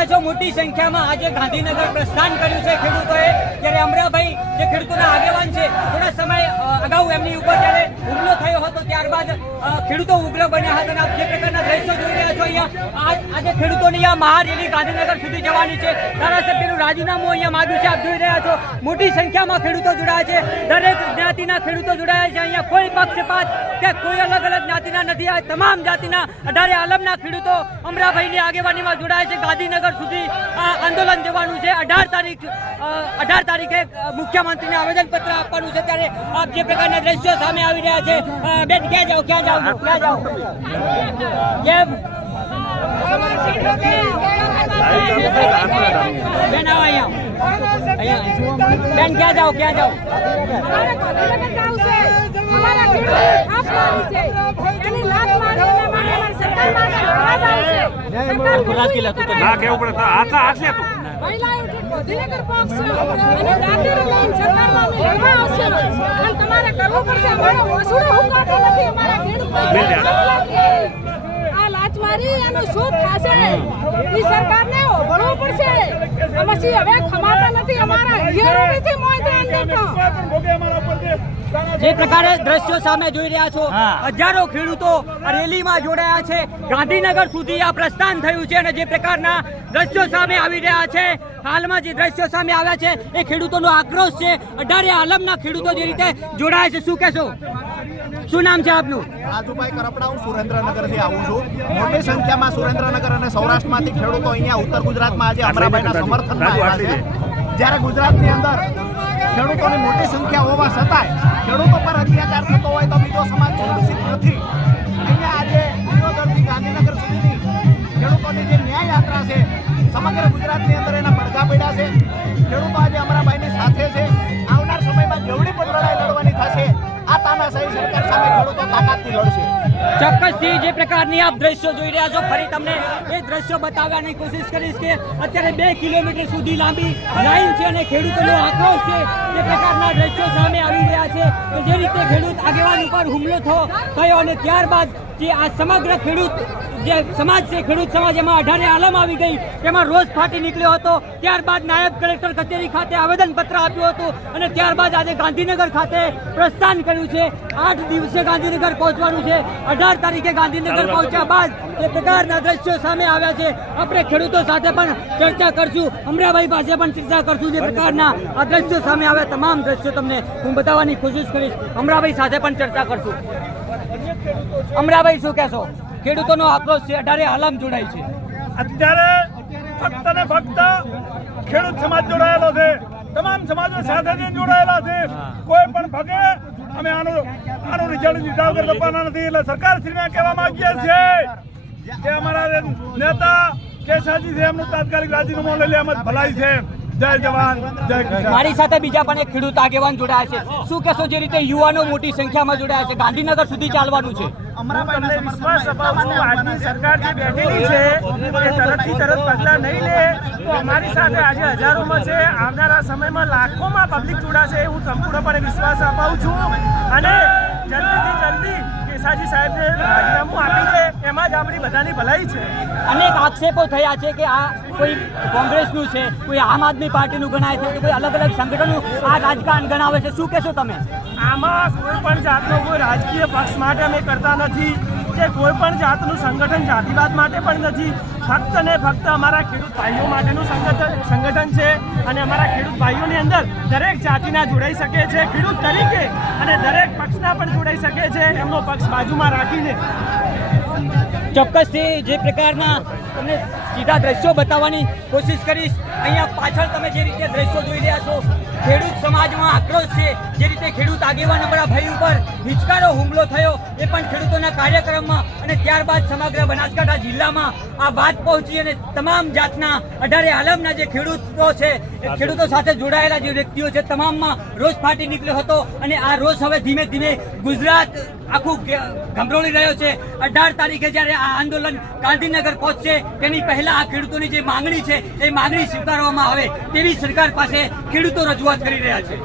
રહ્યા છો મોટી સંખ્યામાં આજે ગાંધીનગર પ્રસ્થાન કર્યું છે ખેડૂતોએ, ત્યારે અમરાભાઈ જે ખેડૂતોના આગેવાન છે, થોડા સમય અગાઉ એમની ઉપર જ્યારે હુમલો થયો હતો ત્યારબાદ ખેડૂતો ઉગ્ર બન્યા હતા અને આપ જે પ્રકારના દ્રશ્યો જોઈ રહ્યા છો અહીંયા આજે ખેડૂતોની આ મહારેલી ગાંધીનગર સુધી જવાની છે. ધારાસભ્યનું રાજીનામું અહીંયા માંગ્યું છે. આપ જોઈ રહ્યા છો મોટી સંખ્યામાં ખેડૂતો જોડાયા છે, દરેક જ્ઞાતિના ખેડૂતો જોડાયા છે. અહીંયા કોઈ પક્ષપાત કે કોઈ અલગ અલગ જ્ઞાતિના નથી. આ તમામ જાતિના 18 આલમના ખેડૂતો અમરાભાઈની આગેવાનીમાં જોડાયા છે. ગાંધીનગર સુધી આ આંદોલન જવાનું છે. 18 તારીખે મુખ્યમંત્રીને આવેદનપત્ર આપવાનું છે. ત્યારે આપ જે પ્રકારના દ્રશ્યો સામે આવી રહ્યા છે. બેન ક્યાં જાઓ કેમ કેમ બેન આવો અહીંયા બેન ક્યાં જાઓ શું થશે એ સરકારને ઓગળવું પડશે. પછી હવે ખમાતા નથી અમારા જે પ્રકારે દ્રશ્યો સામે જોઈ રહ્યા છો, હજારો ખેડૂતો રેલીમાં જોડાયા છે. ગાંધીનગર સુધી આ પ્રસ્થાન થયું છે અને જે પ્રકારના દ્રશ્યો સામે આવી રહ્યા છે, હાલમાં જે દ્રશ્યો સામે આવ્યા છે એ ખેડૂતોનો આક્રોશ છે. 18 આલમના ખેડૂતો જે રીતે જોડાયા છે, શું કહેશો? શું નામ છે આપનું? રાજુભાઈ કરપડા. હું સુરેન્દ્રનગરથી આવું છું. મોટી સંખ્યામાં સુરેન્દ્રનગર અને સૌરાષ્ટ્રમાંથી ખેડૂતો અહીંયા ઉત્તર ગુજરાતમાં આજે અમરાભાઈના સમર્થનમાં આવ્યા છે. જ્યારે ગુજરાતની અંદર ખેડૂતોની મોટી સંખ્યા હોવા છતાંય ખેડૂતો પર અત્યાચાર થતો હોય તો બીજો સમાજ સુરક્ષિત નથી. અહીંયા આજે દિયોદરથી ગાંધીનગર સુધીની ખેડૂતોની જે ન્યાય યાત્રા છે, સમગ્ર ગુજરાતની અંદર એના પડઘા પડ્યા છે. ખેડૂતો આજે અમરાભાઈની સાથે છે. આવનાર સમયમાં જેવડી પણ લડાઈ લડવાની થશે, આ તાનાશાહી સરકાર સામે ખેડૂતો તાકાતથી લડશે. ચોક્કસથી જે પ્રકારની આપ દ્રશ્યો જોઈ રહ્યા છો, ફરી તમને એ દ્રશ્યો બતાવવાની કોશિશ કરીશ કે અત્યારે 2 કિલોમીટર સુધી લાંબી લાઈન છે અને ખેડૂતોનો આક્રોશ છે. જે પ્રકારના દ્રશ્યો સામે આવી રહ્યા છે કે જે રીતે ખેડૂત આગેવાન ઉપર હુમલો થયો અને ત્યારબાદ જે આ સમગ્ર ખેડૂત જે સમાજ છે, ખેડૂત સમાજ, એમાં 18 આલમ આવી ગઈ, તેમાં રોષ ફાટી નીકળ્યો હતો. ત્યારબાદ નાયબ કલેક્ટર કચેરી ખાતે આવેદનપત્ર આપ્યું હતું અને ત્યારબાદ આજે ગાંધીનગર ખાતે પ્રસ્થાન કર્યું છે. 8 દિવસે ગાંધીનગર પહોંચવાનું છે. 18 તારીખે ગાંધીનગર પહોંચ્યા બાદ જે પ્રકારના દ્રશ્યો સામે આવ્યા છે, આપણે ખેડૂતો સાથે પણ ચર્ચા કરશું, અમરાભાઈ પાસે પણ ચર્ચા કરશું. જે પ્રકારના આ દ્રશ્યો સામે આવ્યા, તમામ દ્રશ્યો તમને હું બતાવવાની કોશિશ કરીશ. અમરાભાઈ સાથે પણ ચર્ચા કરશું. અમરાભાઈ, શું કહેશો? ખેડૂતોનો આક્રોશ છે, 18 આલમ જોડાય છે. અત્યારે ફક્ત ને ફક્ત ખેડૂત સમાજ જોડાયેલો છે. તમામ સમાજો સાથે જોડાયેલા છે. કોઈ પણ ભગે અમે આનો રિઝલ્ટ લીધા વગર તપાના નથી. એટલે સરકારશ્રીને કહેવા માંગીએ છીએ કે અમારા નેતા કેસાજી છે, એમનું તાત્કાલિક રાજીનામું લઈ લે, એમ જ ભલાઈ છે. જય જવાન જય કિસાન. મારી સાથે બીજા પણ એક ખેડૂત આગેવાન જોડાયા છે. શું કહેશો? જે રીતે યુવાનો મોટી સંખ્યામાં જોડાયા છે, ગાંધીનગર સુધી ચાલવાનું છે. તમને વિશ્વાસ અપાવું છું, આજની સરકાર જે બેઠેલી છે એ તરતથી તરત પગલાં નહીં લે તો અમારી સાથે આજે હજારોમાં છે, આવનારા સમયમાં લાખોમાં પબ્લિક જોડાશે, હું સંપૂર્ણપણે વિશ્વાસ અપાવું છું. અને જલ્દીથી જલ્દી કેસાજી સાહેબને રાજીનામું આપી દે, એમાં જ આપણી બધાની ભલાઈ છે. અનેક આક્ષેપો થયા છે કે આ કોઈ કોંગ્રેસનું છે, કોઈ આમ આદમી પાર્ટીનું ગણાય છે, કોઈ અલગ અલગ સંગઠનનું આ રાજકારણ ગણાવે છે. શું કહેશો તમે? આમાં કોઈ પણ જાતનો કોઈ રાજકીય પક્ષ માટે અમે કરતા નથી કે કોઈ પણ જાતનું સંગઠન જાતિવાદ માટે પણ નથી. ફક્ત ને ફક્ત અમારા ખેડૂત ભાઈઓ માટેનું સંગઠન છે અને અમારા ખેડૂત ભાઈઓની અંદર દરેક જાતિના જોડાઈ શકે છે ખેડૂત તરીકે, અને દરેક પક્ષના પણ જોડાઈ શકે છે, એમનો પક્ષ બાજુમાં રાખીને. ચોક્કસથી જે પ્રકારના તમને સીધા દ્રશ્યો બતાવવાની કોશિશ કરીશ. અહીંયા પાછળ તમે જે રીતે દ્રશ્યો જોઈ રહ્યા છો, ખેડૂત સમાજમાં આક્રોશ છે. જે રીતે ખેડૂત આગેવાન અમરાભાઈ ઉપર હિચકારો હુમલો થયો, એ પણ ખેડૂતોના કાર્યક્રમમાં, અને ત્યારબાદ સમગ્ર બનાસકાંઠા જિલ્લામાં આ વાત પહોંચી અને તમામ જાતના 18 આલમના જે ખેડૂતો છે, એ ખેડૂતો સાથે જોડાયેલા જે વ્યક્તિઓ છે, તમામમાં રોષ ફાટી નીકળ્યો હતો. અને આ રોષ હવે ધીમે ધીમે ગુજરાત આખું ગમરોળી રહ્યો છે. 18 તારીખે જ્યારે આ આંદોલન ગાંધીનગર પહોંચશે, તેની પહેલા આ ખેડૂતોની જે માંગણી છે, એ માંગણી સ્વીકારવામાં આવે તેવી સરકાર પાસે ખેડૂતો રજૂઆત કરી રહ્યા છે.